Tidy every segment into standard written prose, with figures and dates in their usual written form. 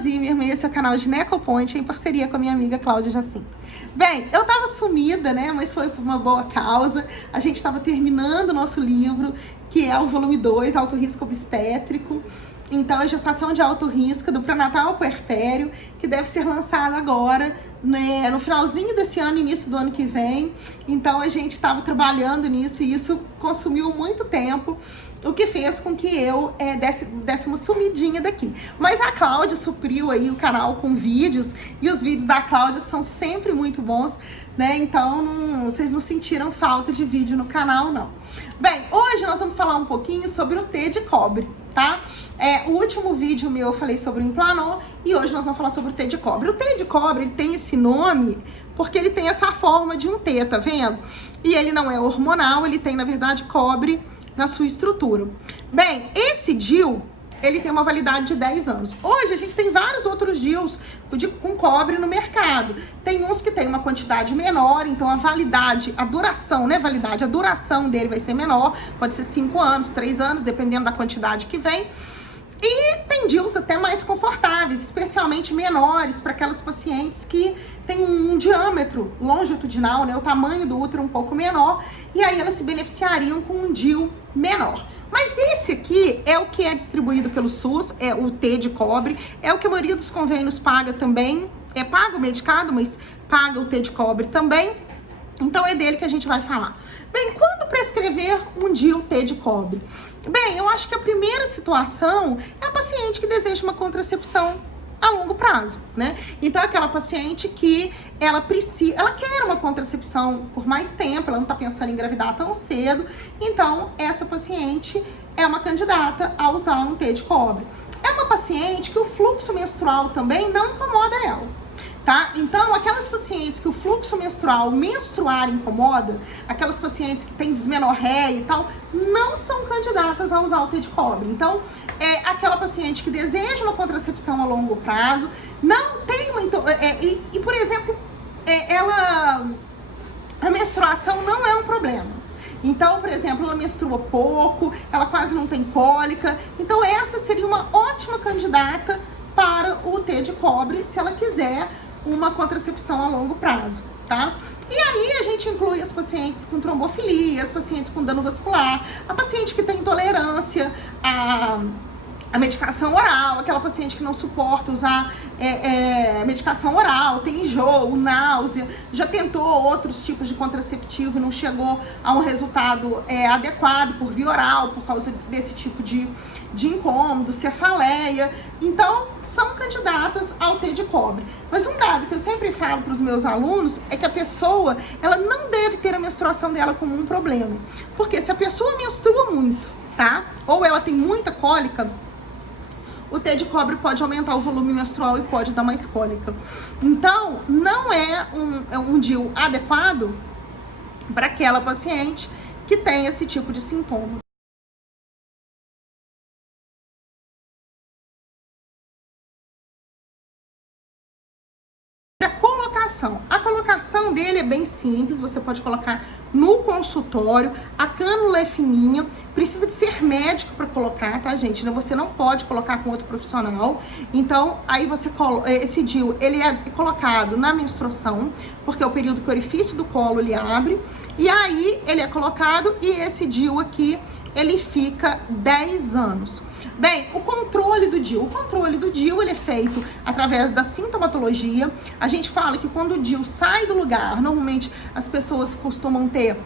Zimmermann, esse é o canal GinecoPoint, em parceria com a minha amiga Cláudia Jacinto. Bem, eu tava sumida, né, mas foi por uma boa causa. A gente tava terminando o nosso livro, que é o volume 2, Alto Risco Obstétrico. Então, a gestação de alto risco do pré-natal ao puerpério, que deve ser lançado agora, né, no finalzinho desse ano, início do ano que vem. Então, a gente estava trabalhando nisso e isso consumiu muito tempo, o que fez com que eu desse uma sumidinha daqui. Mas a Cláudia supriu aí o canal com vídeos, e os vídeos da Cláudia são sempre muito bons, né? Então, vocês não sentiram falta de vídeo no canal, não. Bem, hoje nós vamos falar um pouquinho sobre o T de cobre, tá? O último vídeo meu eu falei sobre o Implanon e hoje nós vamos falar sobre o T de cobre. O T de cobre, ele tem esse nome porque ele tem essa forma de um T, tá vendo? E ele não é hormonal, ele tem, na verdade, cobre na sua estrutura. Bem, esse DIU, ele tem uma validade de 10 anos. Hoje a gente tem vários outros DIUs com cobre no mercado. Tem uns que tem uma quantidade menor, então a validade, a duração, né, a duração dele vai ser menor, pode ser 5 anos, 3 anos, dependendo da quantidade que vem. E tem DIUs até mais confortáveis, especialmente menores, para aquelas pacientes que têm um diâmetro longitudinal, né, o tamanho do útero um pouco menor, e aí elas se beneficiariam com um DIU menor. Mas esse aqui é o que é distribuído pelo SUS, é o T de cobre, é o que a maioria dos convênios paga também, paga o medicado, mas paga o T de cobre também, então é dele que a gente vai falar. Bem, quando prescrever um DIU T de cobre? Bem, eu acho que a primeira situação é a paciente que deseja uma contracepção a longo prazo, né? Então, aquela paciente que ela quer uma contracepção por mais tempo, ela não tá pensando em engravidar tão cedo, então essa paciente é uma candidata a usar um T de cobre. É uma paciente que o fluxo menstrual também não incomoda ela. Tá? Então, aquelas pacientes que o fluxo menstruar incomoda, aquelas pacientes que têm dismenorreia e tal, não são candidatas a usar o T de cobre. Então, é aquela paciente que deseja uma contracepção a longo prazo, não tem uma... por exemplo, a menstruação não é um problema. Então, por exemplo, ela menstrua pouco, ela quase não tem cólica. Então, essa seria uma ótima candidata para o T de cobre, se ela quiser uma contracepção a longo prazo, tá? E aí a gente inclui as pacientes com trombofilia, as pacientes com dano vascular, a paciente que tem intolerância a medicação oral, aquela paciente que não suporta usar medicação oral, tem enjoo, náusea, já tentou outros tipos de contraceptivo e não chegou a um resultado adequado por via oral, por causa desse tipo de incômodo, cefaleia. Então, são candidatas ao T de cobre. Mas um dado que eu sempre falo para os meus alunos é que a pessoa, ela não deve ter a menstruação dela como um problema. Porque se a pessoa menstrua muito, tá? Ou ela tem muita cólica, o T de cobre pode aumentar o volume menstrual e pode dar mais cólica. Então, não é um DIU adequado para aquela paciente que tem esse tipo de sintoma. A colocação dele é bem simples, você pode colocar no consultório, a cânula é fininha, precisa de ser médico para colocar, tá, gente? Você não pode colocar com outro profissional. Então, aí esse DIU, ele é colocado na menstruação, porque é o período que o orifício do colo ele abre, e aí ele é colocado e esse DIU aqui, ele fica 10 anos. Bem, o controle do DIU, ele é feito através da sintomatologia. A gente fala que quando o DIU sai do lugar, normalmente as pessoas costumam ter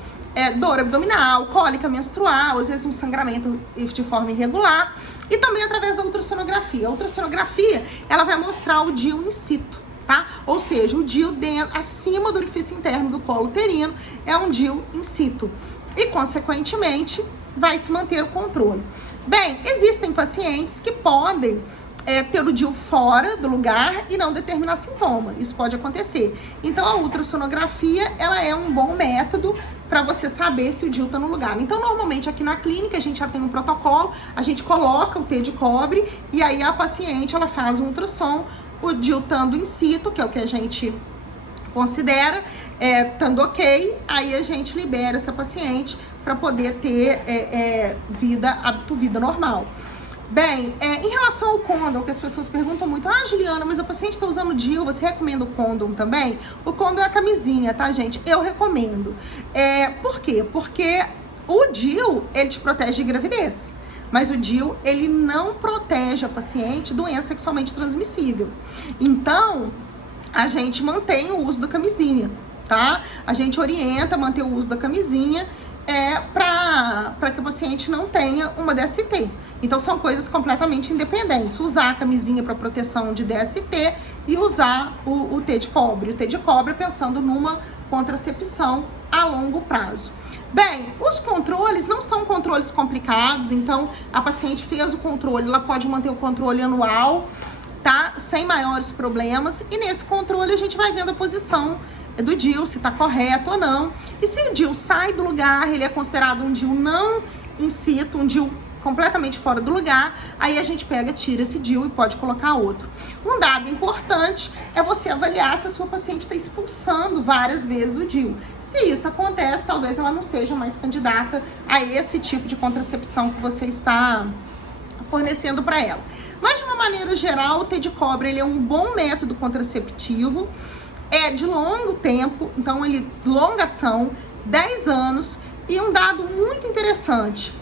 dor abdominal, cólica menstrual, às vezes um sangramento de forma irregular, e também através da ultrassonografia. A ultrassonografia, ela vai mostrar o DIU in situ, tá? Ou seja, o DIU acima do orifício interno do colo uterino é um DIU in situ. E, consequentemente, vai se manter o controle. Bem, existem pacientes que podem ter o DIU fora do lugar e não determinar sintoma. Isso pode acontecer. Então, a ultrassonografia, ela é um bom método para você saber se o DIU está no lugar. Então, normalmente, aqui na clínica, a gente já tem um protocolo, a gente coloca o T de cobre e aí a paciente, ela faz um ultrassom, o DIU estando in situ, que é o que a gente considera, estando ok, aí a gente libera essa paciente para poder ter vida normal. Bem, em relação ao condom, que as pessoas perguntam muito, Juliana, mas a paciente está usando DIU, você recomenda o condom também? O condom é a camisinha, tá, gente? Eu recomendo. Por quê? Porque o DIU, ele te protege de gravidez, mas o DIU, ele não protege a paciente de doença sexualmente transmissível. Então, a gente mantém o uso da camisinha, tá? A gente orienta a manter o uso da camisinha para que o paciente não tenha uma DST. Então, são coisas completamente independentes. Usar a camisinha para proteção de DST e usar o T de cobre. O T de cobre pensando numa contracepção a longo prazo. Bem, os controles não são controles complicados, então a paciente fez o controle, ela pode manter o controle anual, tá? Sem maiores problemas. E nesse controle a gente vai vendo a posição do DIU, se tá correto ou não. E se o DIU sai do lugar, ele é considerado um DIU não in situ, um DIU completamente fora do lugar, aí a gente tira esse DIU e pode colocar outro. Um dado importante é você avaliar se a sua paciente está expulsando várias vezes o DIU. Se isso acontece, talvez ela não seja mais candidata a esse tipo de contracepção que você está fornecendo para ela. Mas, de uma maneira geral, o T de cobre ele é um bom método contraceptivo, é de longo tempo, então ele longa ação, 10 anos, e um dado muito interessante,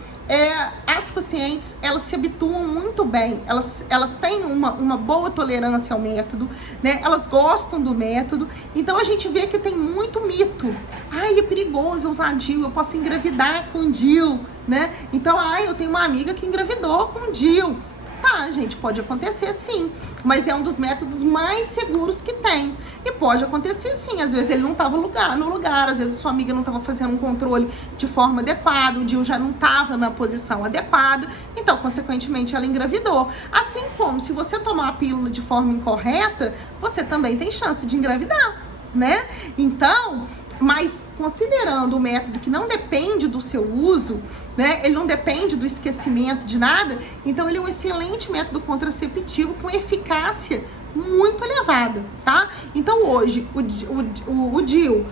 as pacientes, elas se habituam muito bem, elas têm uma boa tolerância ao método, né? Elas gostam do método, então a gente vê que tem muito mito. É perigoso usar DIU, eu posso engravidar com DIU, né? Então, eu tenho uma amiga que engravidou com DIU. Tá, gente, pode acontecer sim, mas é um dos métodos mais seguros que tem. E pode acontecer sim, às vezes ele não estava no lugar, às vezes a sua amiga não estava fazendo um controle de forma adequada, o DIU já não estava na posição adequada, então, consequentemente, ela engravidou. Assim como, se você tomar a pílula de forma incorreta, você também tem chance de engravidar, né? Então, mas considerando o método que não depende do seu uso, né, ele não depende do esquecimento de nada, então ele é um excelente método contraceptivo com eficácia muito elevada, tá? Então hoje o DIU,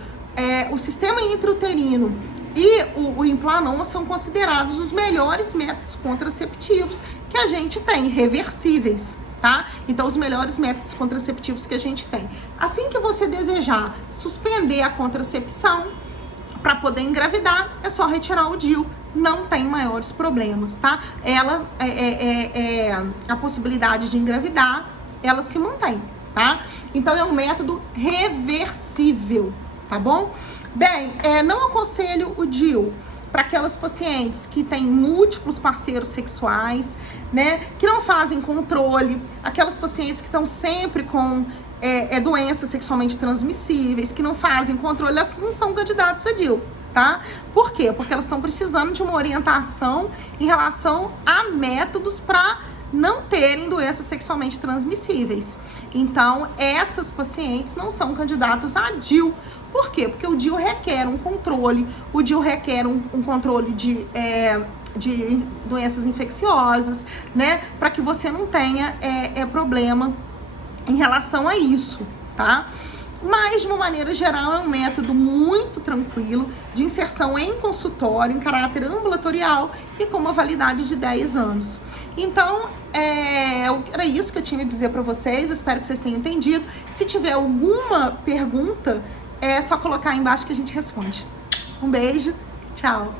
o sistema intrauterino e o Implanon são considerados os melhores métodos contraceptivos que a gente tem, reversíveis. Tá? Então, os melhores métodos contraceptivos que a gente tem. Assim que você desejar suspender a contracepção para poder engravidar, é só retirar o DIU. Não tem maiores problemas, tá? A possibilidade de engravidar, ela se mantém, tá? Então, é um método reversível, tá bom? Bem, não aconselho o DIU para aquelas pacientes que têm múltiplos parceiros sexuais, né, que não fazem controle, aquelas pacientes que estão sempre com doenças sexualmente transmissíveis, que não fazem controle, essas não são candidatas a DIU, tá? Por quê? Porque elas estão precisando de uma orientação em relação a métodos para não terem doenças sexualmente transmissíveis. Então, essas pacientes não são candidatas a DIU. Por quê? Porque o DIU requer um controle, o DIU requer um controle de doenças infecciosas, né? Para que você não tenha problema em relação a isso, tá? Mas, de uma maneira geral, é um método muito tranquilo de inserção em consultório, em caráter ambulatorial e com uma validade de 10 anos. Então, era isso que eu tinha a dizer para vocês, espero que vocês tenham entendido. Se tiver alguma pergunta, é só colocar aí embaixo que a gente responde. Um beijo, tchau!